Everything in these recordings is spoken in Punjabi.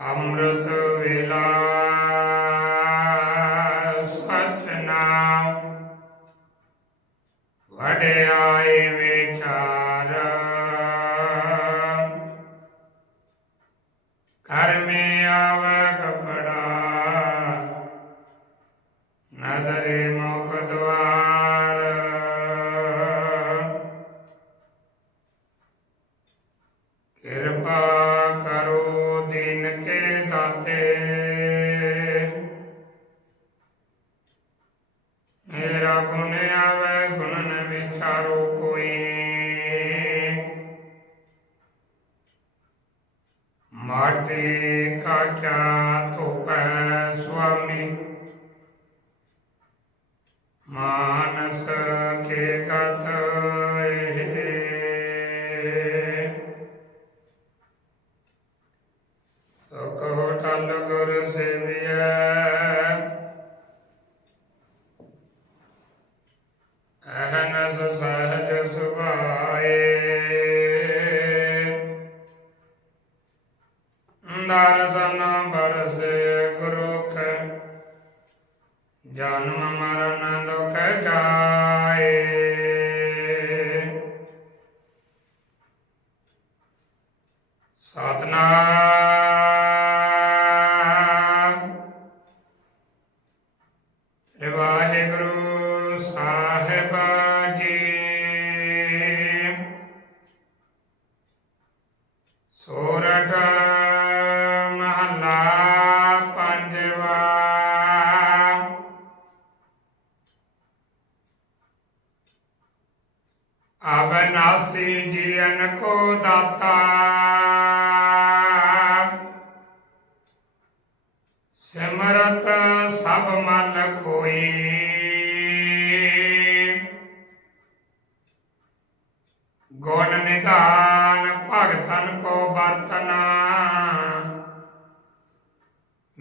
ਅੰਮ੍ਰਿਤ ਵੇਲਾ ਸਚ ਨਾਮ ਵਡਿਆਈ ਵਿਚਾਰ। ਕਰਮੇ ਆਵੈ ਕਪੜਾ। ਨਦਰੇ ਮਾਟੇ ਕਾ ਕਿਆ ਧੋਪੈ ਸੁਆਮੀ ਮਾਨਸ ਕੇ ਕਥ ਇਹ ਸੋ ਕਹੋ ਟਲ ਗੁਰ ਸੇਵੀਐ ਅਹਨਸ ਸਹਜ ਦਰਸ਼ਨ ਬਰਸੇ ਗੁਰੁਖ। ਜਨਮ ਮਰਨ ਦੁਖ ਜਾਏ ਅਬਨਾਸੀ ਜੀਵਨ ਕੋ ਦਾਤਾ। ਸਿਮਰਤ ਸਭ ਮਨ ਖੋਈ। ਗੁਣ ਨਿਧਾਨ ਭਗਤਨ ਕੋ ਵਰਤਨਾ।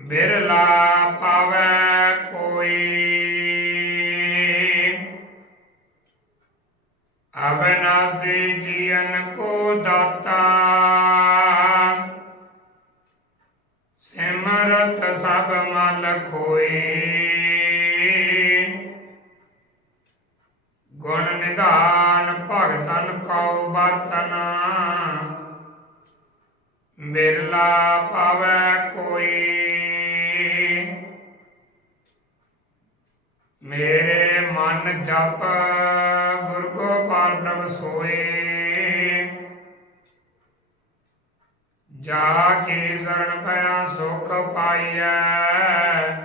ਬਿਰਲਾ ਪਾਵੈ ਕੋਈ। ਅਬਨਾਸੀ ਜੀਵਨ ਕੋ ਦਾਤਾ। ਸਿਮਰਤ ਸਭ ਮਲ ਖੋਈ ਗੁਣ ਨਿਧਾਨ ਭਗਤਨ ਕਉ ਬਰਤਨਾ ਬਿਰਲਾ ਪਾਵੈ ਕੋਈ। ਮੇਰੇ ਮਨ ਜਪ ਗੁਰ ਗੋਪਾਲ ਪ੍ਰਭ ਸੋਏ। ਜਾ ਕੇ ਸਰਣ ਪਿਆ ਸੁਖ ਪਾਈਐ।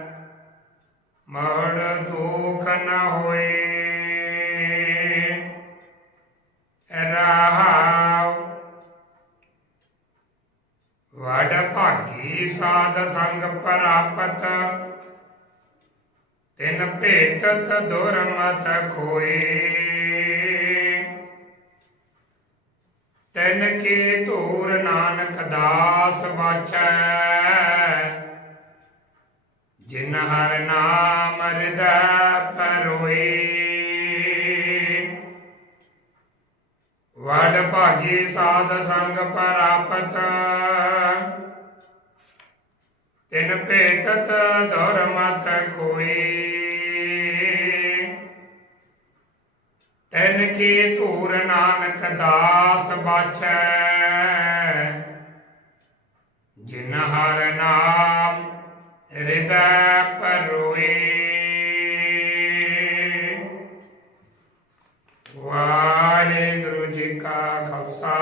ਭਾਗੀ ਸਾਧ ਸੰਗ ਪ੍ਰਾਪਤ। ਤਿਨ ਭੇਟਤ ਦੁਰਮਤ ਖੋਏ। ਤਿਨ ਕੀ ਧੂਰ ਨਾਨਕ ਦਾਸ ਬਾਛੈ। ਜਿਨ ਹਰ ਨਾਮ ਹਿਰਦੈ ਪਰੋਏ। ਵਡ ਭਾਗੀ ਸਾਧ ਸੰਗ ਪ੍ਰਾਪਤ। ਤਿਨ ਭੇਟਤ ਦੌਰ ਮਤ ਖੋਈ ਤਿਨ ਕੀ ਧੂਰ ਨਾਨਕ ਦਾਸ ਬਾਛੈ। ਜਿਨ ਹਰ ਨਾਮ ਹਿਰਦੈ ਪਰੋਈ ਵਾਹਿਗੁਰੂ ਜੀ ਕਾ ਖਾਲਸਾ।